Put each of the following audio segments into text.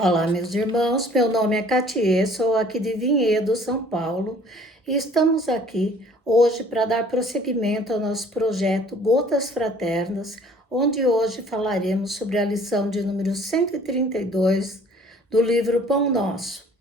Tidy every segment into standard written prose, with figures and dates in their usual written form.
Olá, meus irmãos. Meu nome é Catie, sou aqui de Vinhedo, São Paulo, e estamos aqui hoje para dar prosseguimento ao nosso projeto Gotas Fraternas, onde hoje falaremos sobre a lição de número 132 do livro Pão Nosso.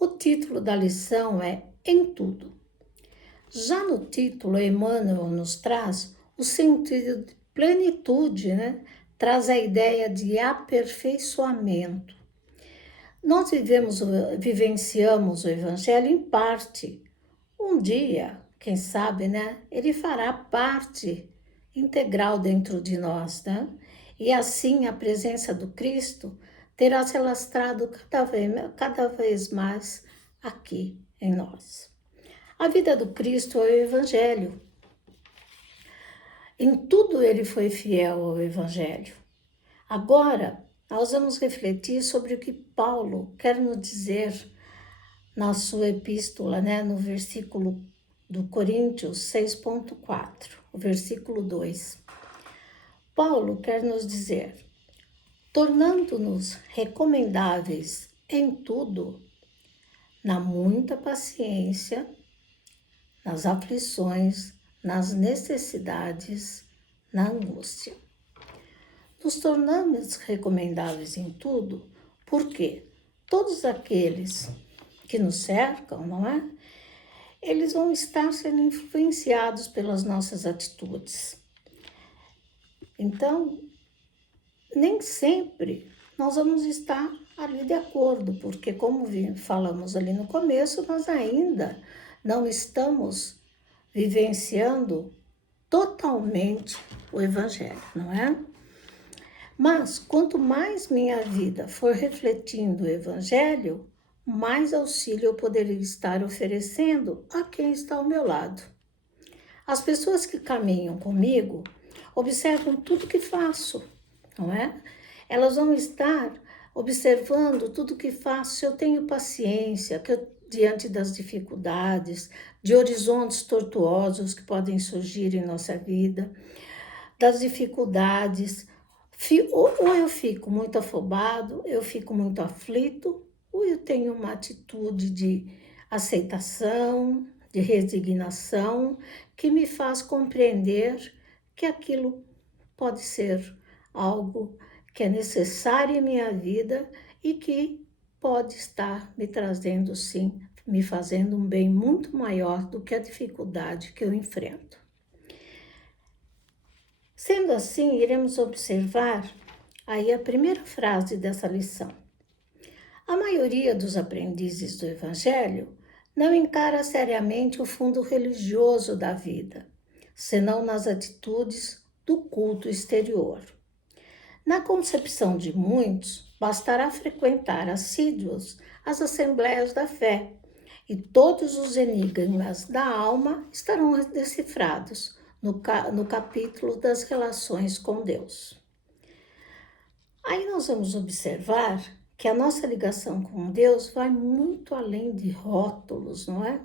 O título da lição é Em Tudo. Já no título, Emmanuel nos traz o sentido de plenitude, Traz a ideia de aperfeiçoamento. Nós vivenciamos o Evangelho em parte. Um dia, quem sabe, ele fará parte integral dentro de nós, E assim a presença do Cristo terá se alastrado cada vez mais aqui em nós. A vida do Cristo é o Evangelho. Em tudo ele foi fiel ao Evangelho. Agora, nós vamos refletir sobre o que Paulo quer nos dizer na sua epístola, no versículo do Coríntios 6.4, o versículo 2. Paulo quer nos dizer, tornando-nos recomendáveis em tudo, na muita paciência, nas aflições, nas necessidades, na angústia. Nos tornamos recomendáveis em tudo, porque todos aqueles que nos cercam, Eles vão estar sendo influenciados pelas nossas atitudes. Então, nem sempre nós vamos estar ali de acordo, porque como falamos ali no começo, nós ainda não estamos vivenciando totalmente o Evangelho, não é? Mas, quanto mais minha vida for refletindo o Evangelho, mais auxílio eu poderia estar oferecendo a quem está ao meu lado. As pessoas que caminham comigo observam tudo que faço, não é? Elas vão estar observando tudo que faço, se eu tenho paciência, que eu, diante das dificuldades, de horizontes tortuosos que podem surgir em nossa vida, das dificuldades, ou eu fico muito afobado, eu fico muito aflito, ou eu tenho uma atitude de aceitação, de resignação, que me faz compreender que aquilo pode ser algo que é necessário em minha vida e que pode estar me trazendo, sim, me fazendo um bem muito maior do que a dificuldade que eu enfrento. Sendo assim, iremos observar aí a primeira frase dessa lição. A maioria dos aprendizes do Evangelho não encara seriamente o fundo religioso da vida, senão nas atitudes do culto exterior. Na concepção de muitos, bastará frequentar assíduos as assembleias da fé e todos os enigmas da alma estarão decifrados no capítulo das relações com Deus. Aí nós vamos observar que a nossa ligação com Deus vai muito além de rótulos, não é?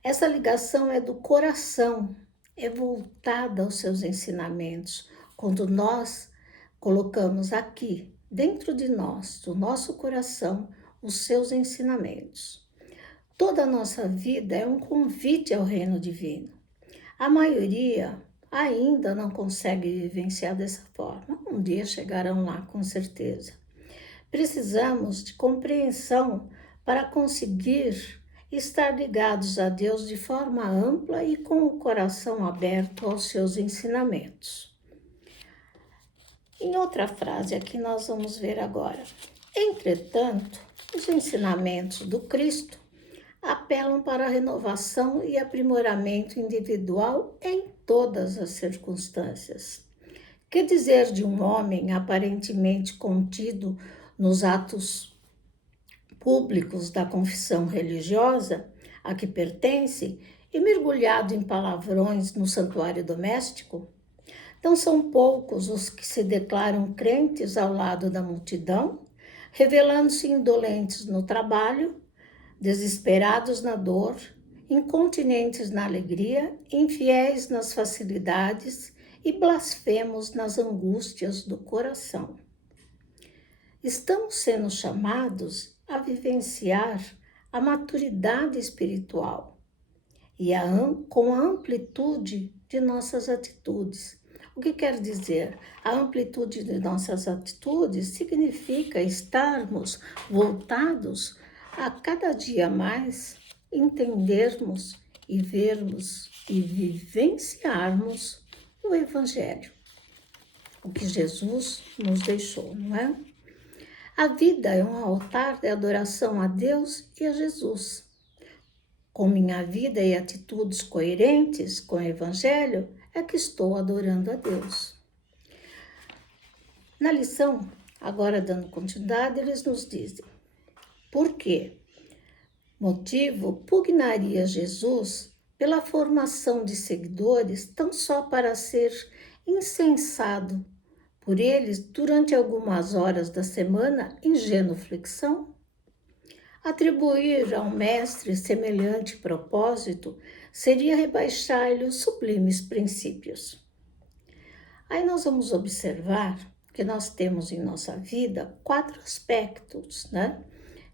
Essa ligação é do coração, é voltada aos seus ensinamentos. Quando nós colocamos aqui, dentro de nós, do nosso coração, os seus ensinamentos. Toda a nossa vida é um convite ao reino divino. A maioria ainda não consegue vivenciar dessa forma. Um dia chegarão lá, com certeza. Precisamos de compreensão para conseguir estar ligados a Deus de forma ampla e com o coração aberto aos seus ensinamentos. Em outra frase aqui nós vamos ver agora. Entretanto, os ensinamentos do Cristo apelam para a renovação e aprimoramento individual em todas as circunstâncias. Que dizer de um homem aparentemente contido nos atos públicos da confissão religiosa a que pertence e mergulhado em palavrões no santuário doméstico? Não são poucos os que se declaram crentes ao lado da multidão, revelando-se indolentes no trabalho, desesperados na dor, incontinentes na alegria, infiéis nas facilidades e blasfemos nas angústias do coração. estamos sendo chamados a vivenciar a maturidade espiritual e com a amplitude de nossas atitudes. O que quer dizer? A amplitude de nossas atitudes significa estarmos voltados a cada dia mais entendermos e vermos e vivenciarmos o Evangelho, o que Jesus nos deixou, não é? A vida é um altar de adoração a Deus e a Jesus. Com minha vida e atitudes coerentes com o Evangelho, é que estou adorando a Deus. Na lição, agora dando continuidade, eles nos dizem: por quê? Motivo pugnaria Jesus pela formação de seguidores tão só para ser incensado por eles durante algumas horas da semana em genuflexão? Atribuir ao mestre semelhante propósito seria rebaixar-lhe os sublimes princípios. Aí nós vamos observar que nós temos em nossa vida 4 aspectos, né?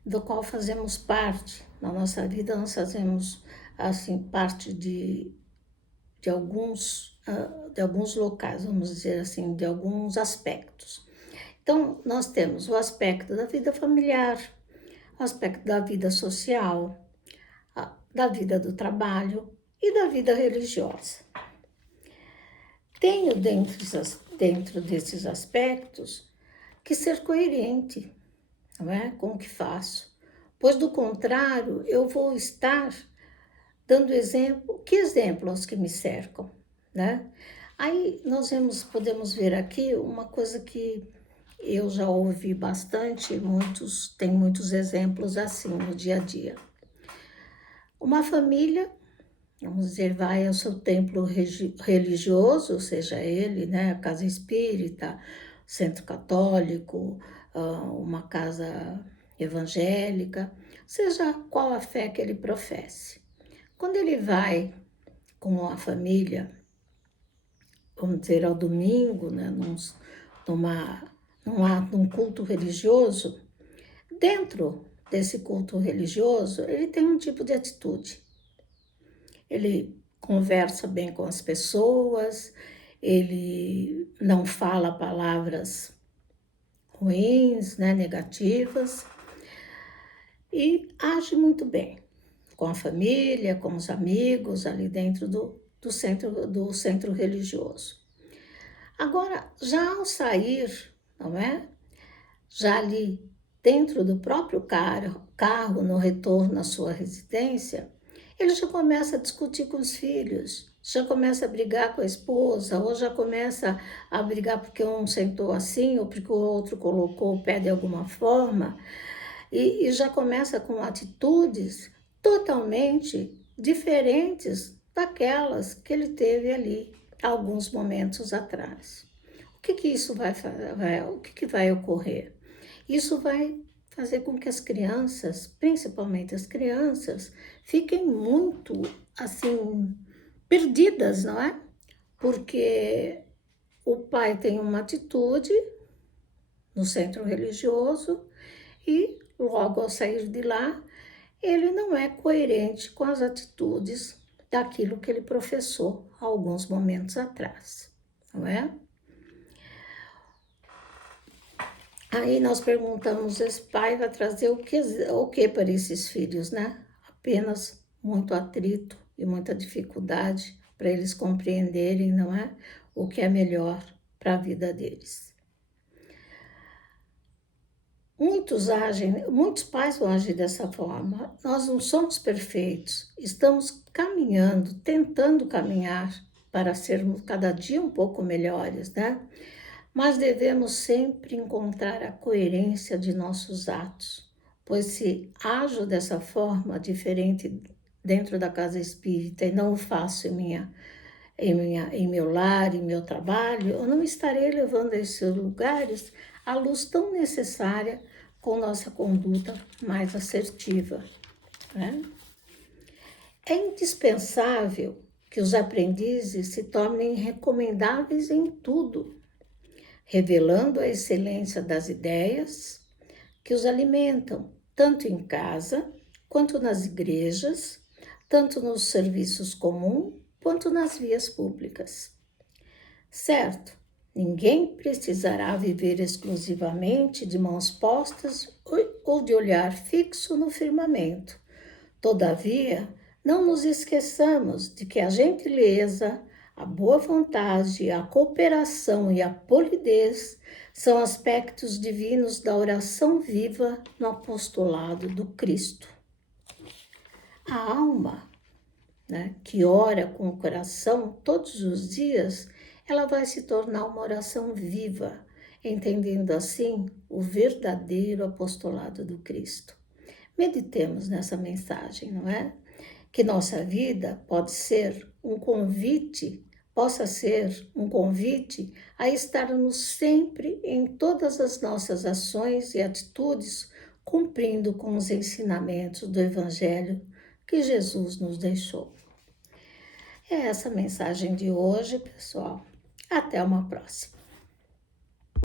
Do qual fazemos parte. Na nossa vida nós fazemos assim parte de alguns locais, vamos dizer assim, de alguns aspectos. Então, nós temos o aspecto da vida familiar, o aspecto da vida social, da vida do trabalho e da vida religiosa. Tenho dentro desses aspectos que ser coerente, não é? Com o que faço, pois do contrário eu vou estar dando exemplo, que exemplo aos que me cercam, né? Aí nós podemos ver aqui uma coisa que eu já ouvi bastante, tem muitos exemplos assim no dia a dia. Uma família, vamos dizer, vai ao seu templo religioso, seja ele, né, a casa espírita, centro católico, uma casa evangélica, seja qual a fé que ele professe. Quando ele vai com a família, vamos dizer, ao domingo, né, num culto religioso, dentro desse culto religioso, ele tem um tipo de atitude. Ele conversa bem com as pessoas, ele não fala palavras ruins, né, negativas, e age muito bem com a família, com os amigos, ali dentro do centro religioso. Agora, já ao sair, não é? Já ali dentro do próprio carro, no retorno à sua residência, ele já começa a discutir com os filhos, já começa a brigar com a esposa, ou já começa a brigar porque um sentou assim, ou porque o outro colocou o pé de alguma forma, e já começa com atitudes totalmente diferentes daquelas que ele teve ali alguns momentos atrás. O que isso vai ocorrer? Isso vai fazer com que as crianças, principalmente as crianças, fiquem muito, assim, perdidas, não é? Porque o pai tem uma atitude no centro religioso e, logo ao sair de lá, ele não é coerente com as atitudes daquilo que ele professou há alguns momentos atrás, não é? Aí nós perguntamos, esse pai vai trazer o que para esses filhos, né? Apenas muito atrito e muita dificuldade para eles compreenderem, não é? O que é melhor para a vida deles. Muitos pais vão agir dessa forma. Nós não somos perfeitos, estamos caminhando, tentando caminhar para sermos cada dia um pouco melhores, né? Mas devemos sempre encontrar a coerência de nossos atos, pois se ajo dessa forma diferente dentro da casa espírita e não o faço em meu lar, em meu trabalho, eu não estarei levando a esses lugares a luz tão necessária com nossa conduta mais assertiva, né? É indispensável que os aprendizes se tornem recomendáveis em tudo, revelando a excelência das ideias, que os alimentam, tanto em casa, quanto nas igrejas, tanto nos serviços comuns, quanto nas vias públicas. Certo, ninguém precisará viver exclusivamente de mãos postas ou de olhar fixo no firmamento. Todavia, não nos esqueçamos de que a gentileza, a boa vontade, a cooperação e a polidez são aspectos divinos da oração viva no apostolado do Cristo. A alma, que ora com o coração todos os dias, ela vai se tornar uma oração viva, entendendo assim o verdadeiro apostolado do Cristo. Meditemos nessa mensagem, não é? Que nossa vida possa ser um convite a estarmos sempre em todas as nossas ações e atitudes cumprindo com os ensinamentos do Evangelho que Jesus nos deixou. É essa a mensagem de hoje, pessoal. Até uma próxima.